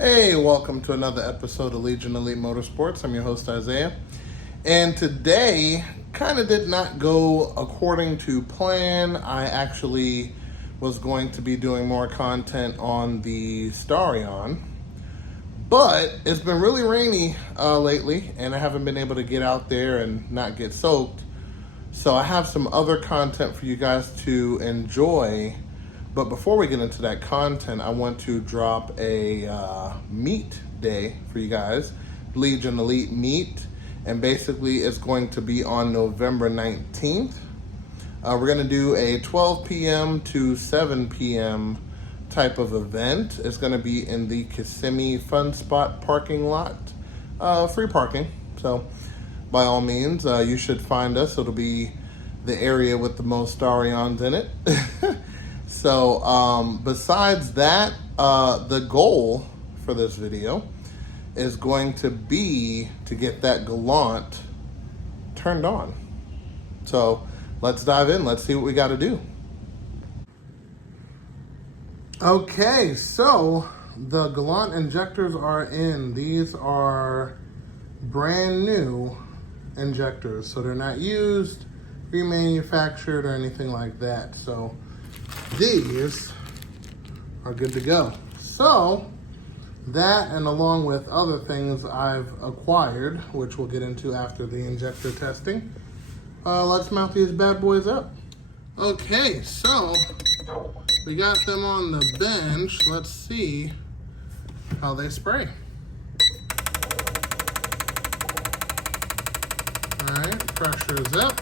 Hey, welcome to another episode of Legion Elite Motorsports. I'm your host, Isaiah. And today kind of did not go according to plan. I actually was going to be doing more content on the Starion. But it's been really rainy lately, and I haven't been able to get out there and not get soaked. So I have some other content for you guys to enjoy. But before we get into that content, I want to drop a meet day for you guys, Legion Elite Meet, and basically it's going to be on November 19th. We're going to do a 12 p.m. to 7 p.m. type of event. It's going to be in the Kissimmee Fun Spot parking lot, free parking. So by all means, you should find us. It'll be the area with the most Starions in it. So besides that, the goal for this video is going to be to get that Galant turned on. So let's dive in. Let's see what we got to do. Okay, so the Galant injectors are in. These are brand new injectors, so they're not used, remanufactured, or anything like that. So these are good to go. So that, and along with other things I've acquired, which we'll get into after the injector testing, let's mount these bad boys up. Okay, so we got them on the bench. Let's see how they spray. All right, pressure's up.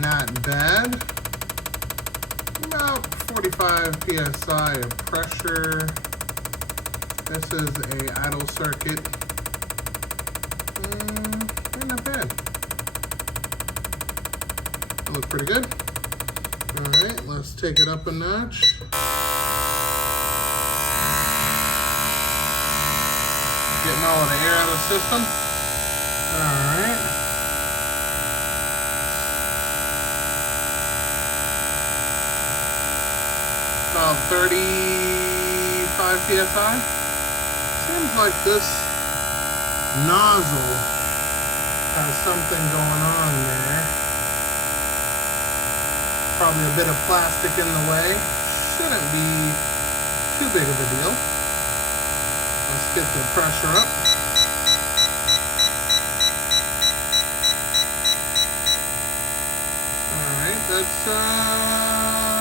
Not bad. About 45 psi of pressure. This is a idle circuit. Not bad. That looks pretty good. All right, let's take it up a notch. Getting all of the air out of the system. All right. About 35 psi. Seems like this nozzle has something going on there. Probably a bit of plastic in the way. Shouldn't be too big of a deal. Let's get the pressure up. Alright, that's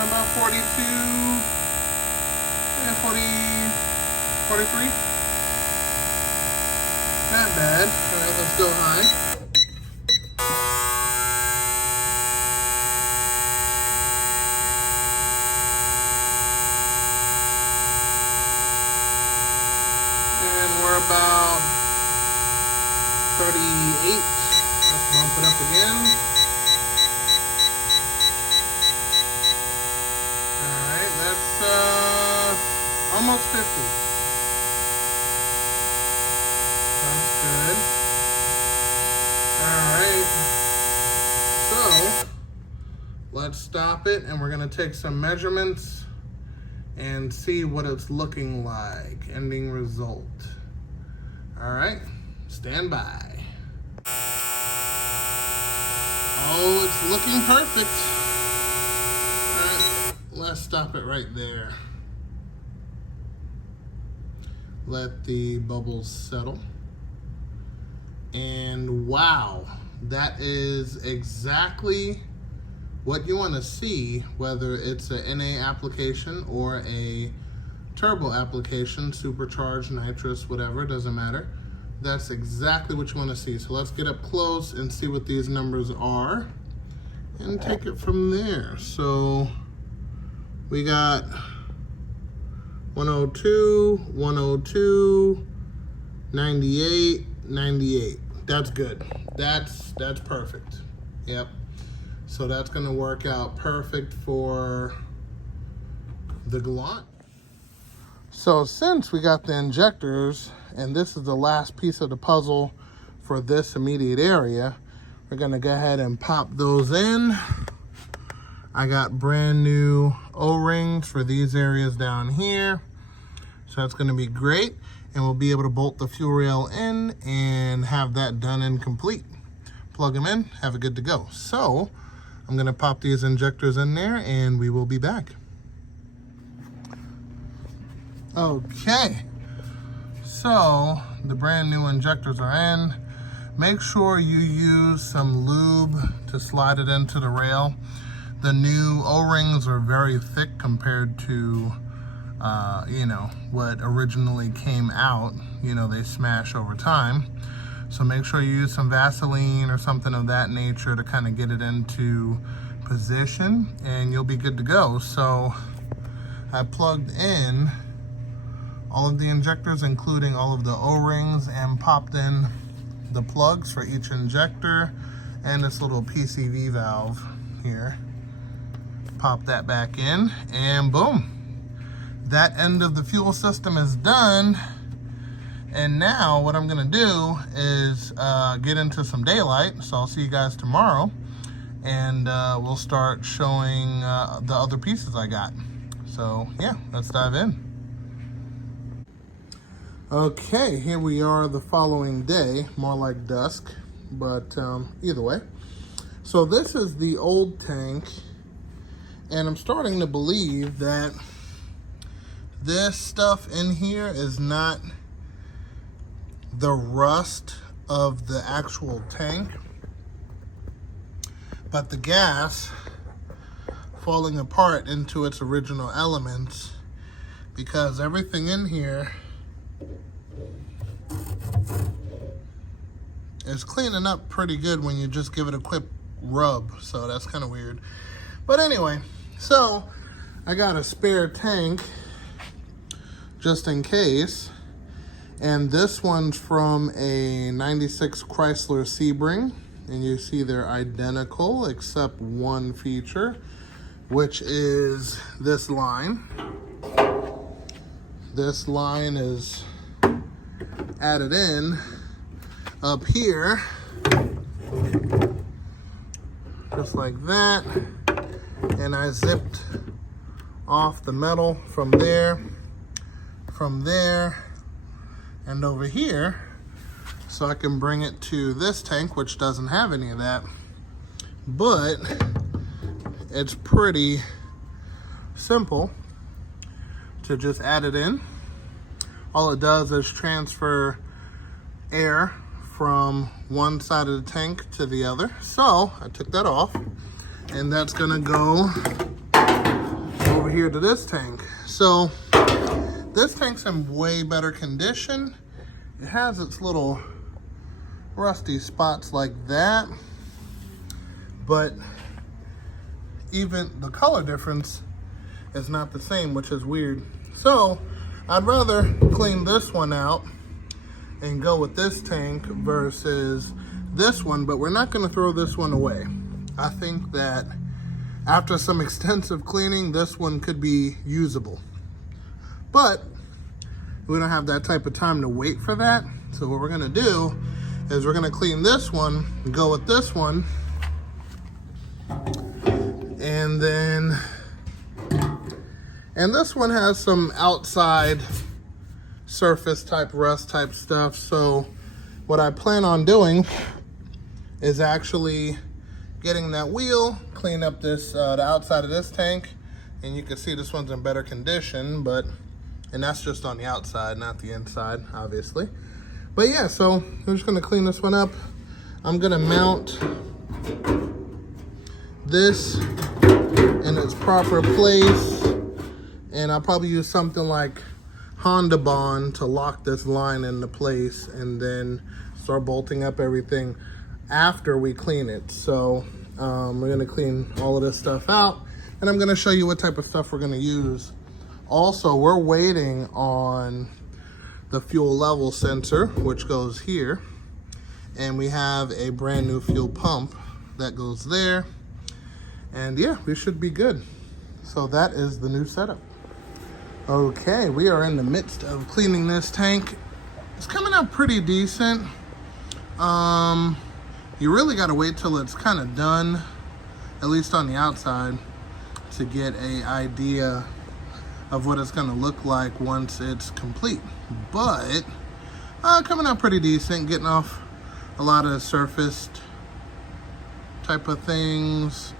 about 42. Yeah, 43. Not bad. All right, let's go high. And we're about 38. Let's bump it up again. Almost 50. That's good. All right. So let's stop it, and we're going to take some measurements and see what it's looking like. Ending result. All right. Stand by. Oh, it's looking perfect. All right. Let's stop it right there. Let the bubbles settle. And wow, that is exactly what you want to see, whether it's a NA application or a turbo application, supercharged, nitrous, whatever, doesn't matter. That's exactly what you want to see. So let's get up close and see what these numbers are and take it from there. So we got 102, 102, 98, 98. That's good. That's perfect. Yep. So that's going to work out perfect for the Galant. So since we got the injectors, and this is the last piece of the puzzle for this immediate area, we're going to go ahead and pop those in. I got brand new O-rings for these areas down here. So that's gonna be great. And we'll be able to bolt the fuel rail in and have that done and complete. Plug them in, have it good to go. So I'm gonna pop these injectors in there and we will be back. Okay, so the brand new injectors are in. Make sure you use some lube to slide it into the rail. The new O-rings are very thick compared to you know, what originally came out. You know, they smash over time. So make sure you use some Vaseline or something of that nature to kind of get it into position and you'll be good to go. So I plugged in all of the injectors, including all of the O-rings, and popped in the plugs for each injector and this little PCV valve here. Pop that back in and boom. That end of the fuel system is done. And now what I'm gonna do is get into some daylight. So I'll see you guys tomorrow and we'll start showing the other pieces I got. So yeah, let's dive in. Okay, here we are the following day, more like dusk, but either way. So this is the old tank, and I'm starting to believe that this stuff in here is not the rust of the actual tank, but the gas falling apart into its original elements, because everything in here is cleaning up pretty good when you just give it a quick rub. So that's kind of weird. But anyway, so I got a spare tank just in case. And this one's from a 96 Chrysler Sebring. And you see they're identical except one feature, which is this line. This line is added in up here, just like that. And I zipped off the metal from there, and over here, so I can bring it to this tank, which doesn't have any of that. But it's pretty simple to just add it in. All it does is transfer air from one side of the tank to the other. So I took that off, and that's gonna go over here to this tank. So this tank's in way better condition. It has its little rusty spots like that, but even the color difference is not the same, which is weird. So I'd rather clean this one out and go with this tank versus this one, but we're not gonna throw this one away. I think that after some extensive cleaning, this one could be usable. But we don't have that type of time to wait for that. So what we're gonna do is we're gonna clean this one and go with this one. And this one has some outside surface type rust type stuff. So what I plan on doing is actually getting that wheel, clean up this the outside of this tank, and you can see this one's in better condition, and that's just on the outside, not the inside, obviously. But yeah, so I'm just gonna clean this one up. I'm gonna mount this in its proper place, and I'll probably use something like Honda Bond to lock this line into place, and then start bolting up everything after we clean it. So we're gonna clean all of this stuff out, and I'm gonna show you what type of stuff we're gonna use. Also, we're waiting on the fuel level sensor, which goes here, and we have a brand new fuel pump that goes there, and yeah, we should be good. So that is the new setup. Okay, we are in the midst of cleaning this tank. It's coming out pretty decent. You really gotta wait till it's kind of done, at least on the outside. to get an idea of what it's gonna look like once it's complete. But coming out pretty decent, getting off a lot of surfaced type of things.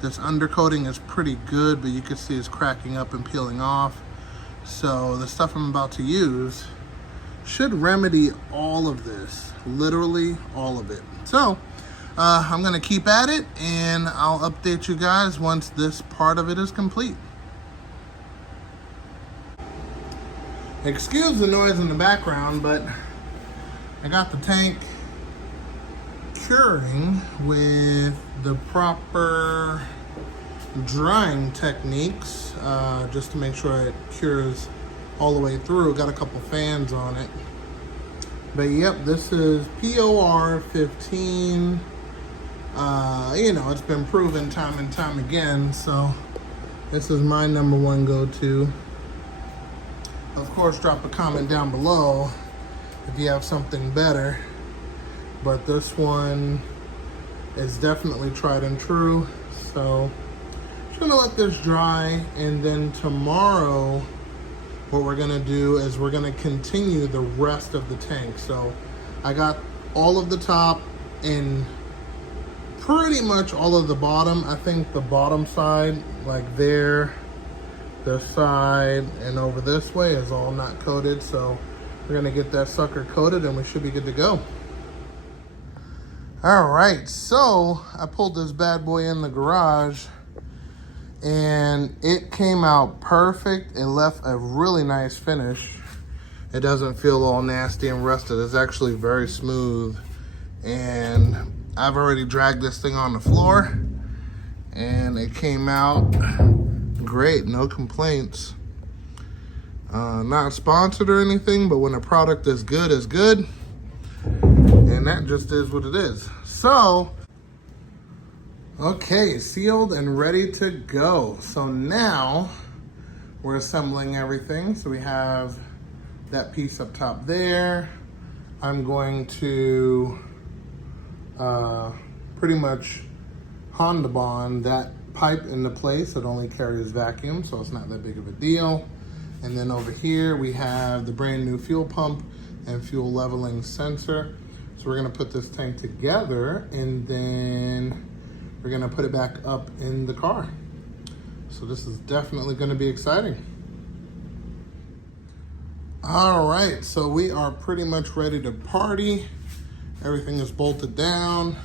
This undercoating is pretty good, but you can see it's cracking up and peeling off. So the stuff I'm about to use should remedy all of this, literally all of it. So I'm gonna keep at it, and I'll update you guys once this part of it is complete. Excuse the noise in the background, but I got the tank curing with the proper drying techniques, just to make sure it cures all the way through. Got a couple fans on it. But yep, this is POR 15. You know, it's been proven time and time again, so this is my number one go-to. Of course, drop a comment down below if you have something better, but this one is definitely tried and true. So just gonna let this dry, and then tomorrow what we're gonna do is we're gonna continue the rest of the tank. So I got all of the top and pretty much all of the bottom. I think the bottom side, like there, this side, and over this way is all not coated. So we're gonna get that sucker coated and we should be good to go. All right, so I pulled this bad boy in the garage and it came out perfect. It left a really nice finish. It doesn't feel all nasty and rusted. It's actually very smooth. And I've already dragged this thing on the floor and it came out great, no complaints. Not sponsored or anything, but when a product is good, it's good. And that just is what it is. So, okay, sealed and ready to go. So now we're assembling everything. So we have that piece up top there. I'm going to pretty much Honda bond that pipe into place. It only carries vacuum, so it's not that big of a deal. And then over here we have the brand new fuel pump and fuel leveling sensor. So we're gonna put this tank together and then we're gonna put it back up in the car. So this is definitely gonna be exciting. All right, so we are pretty much ready to party. Everything is bolted down,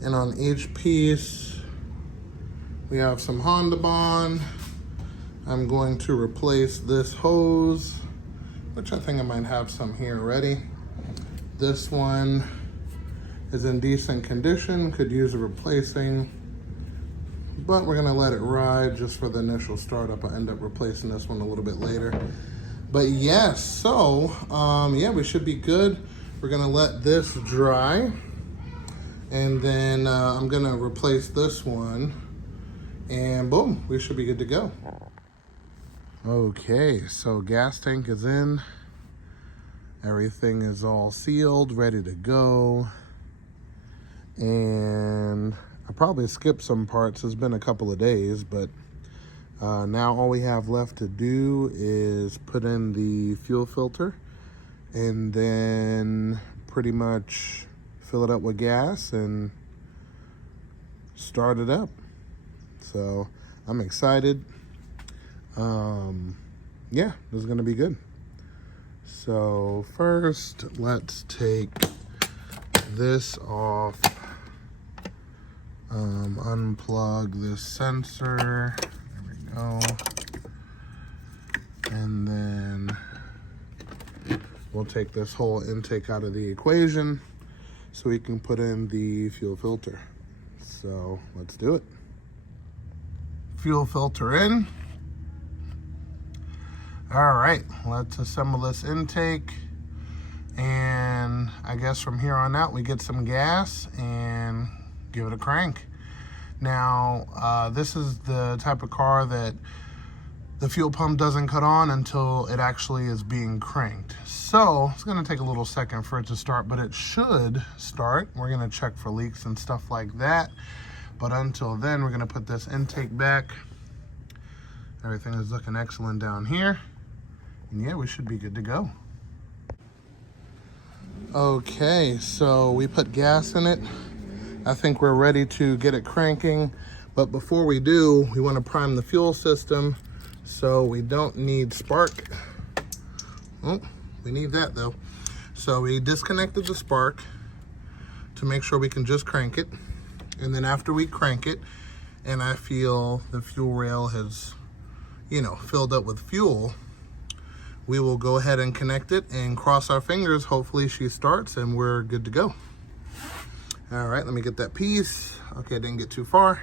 and on each piece we have some Honda bond. I'm going to replace this hose, which I think I might have some here already. This one is in decent condition, could use a replacing, but we're gonna let it ride just for the initial startup. I end up replacing this one a little bit later. But yes, so yeah, we should be good. We're gonna let this dry, and then I'm gonna replace this one, and boom, we should be good to go. Okay, so gas tank is in. Everything is all sealed, ready to go. And I probably skipped some parts. It's been a couple of days, but now all we have left to do is put in the fuel filter and then pretty much fill it up with gas and start it up. So I'm excited. Yeah, this is gonna be good. So first, let's take this off, unplug this sensor, there we go, and then we'll take this whole intake out of the equation so we can put in the fuel filter. So let's do it. Fuel filter in. All right, let's assemble this intake, and I guess from here on out we get some gas and give it a crank. Now, this is the type of car that the fuel pump doesn't cut on until it actually is being cranked. So it's gonna take a little second for it to start, but it should start. We're gonna check for leaks and stuff like that. But until then, we're gonna put this intake back Everything is looking excellent down here. And yeah, we should be good to go. Okay, so we put gas in it. I think we're ready to get it cranking. But before we do, we want to prime the fuel system so we don't need spark. Oh, we need that though. So we disconnected the spark to make sure we can just crank it. And then after we crank it, and I feel the fuel rail has, filled up with fuel, we will go ahead and connect it and cross our fingers. Hopefully she starts and we're good to go. All right, let me get that piece. Okay, didn't get too far.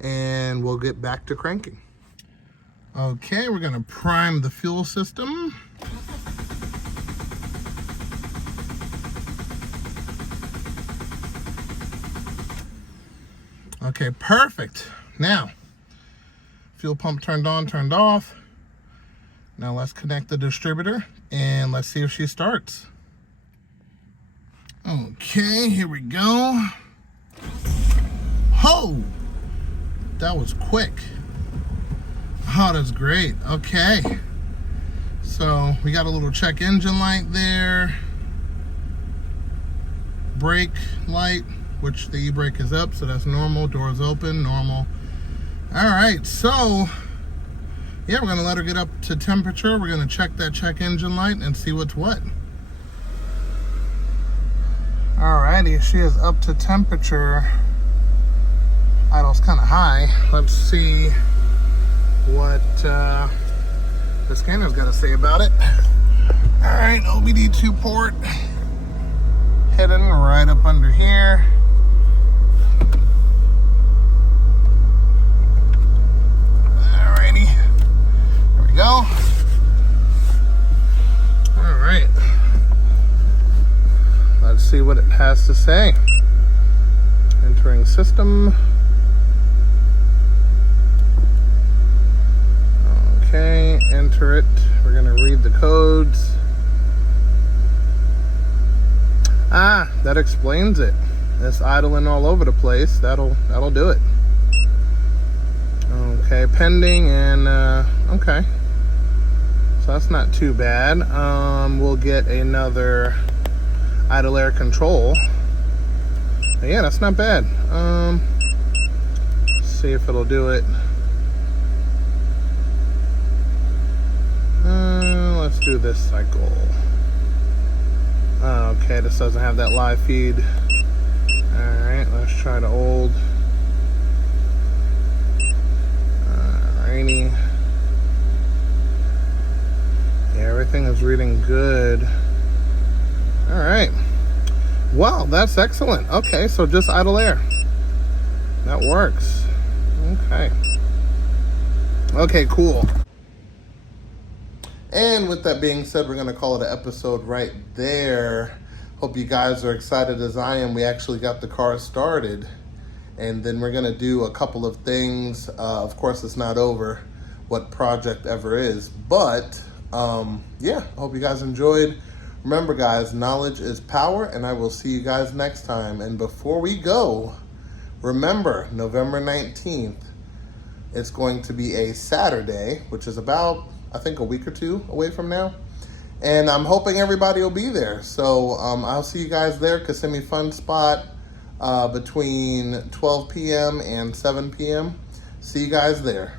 And we'll get back to cranking. Okay, we're gonna prime the fuel system. Okay, perfect. Now, fuel pump turned on, turned off. Now let's connect the distributor and let's see if she starts. Okay, here we go. Oh, that was quick. Oh, that's great. Okay. So we got a little check engine light there. Brake light, which the e-brake is up, so that's normal. Doors open, normal. All right, so yeah, we're gonna let her get up to temperature. We're gonna check that check engine light and see what's what. Alrighty, she is up to temperature. Idle's kind of high. Let's see what the scanner's got to say about it. All right, OBD2 port hidden right up under here. Alrighty, there we go. All right, let's see what it has to say. Entering system. Okay, enter it. We're gonna read the codes. Ah, that explains it. It's idling all over the place. That'll do it. Okay, pending and okay. So that's not too bad. We'll get another idle air control. Yeah, that's not bad. See if it'll do it. Let's do this cycle. Okay, this doesn't have that live feed. Alright, let's try the old. Alrighty. Yeah, everything is reading good. Alright. Well, that's excellent. Okay, so just idle air. That works. Okay. Okay, cool. And with that being said, we're going to call it an episode right there. Hope you guys are excited as I am. We actually got the car started. And then we're going to do a couple of things. Of course, it's not over what project ever is. But, yeah, hope you guys enjoyed. Remember, guys, knowledge is power. And I will see you guys next time. And before we go, remember, November 19th, it's going to be a Saturday, which is about, I think, a week or two away from now. And I'm hoping everybody will be there. So I'll see you guys there. Kissimmee Fun Spot between 12 p.m. and 7 p.m. See you guys there.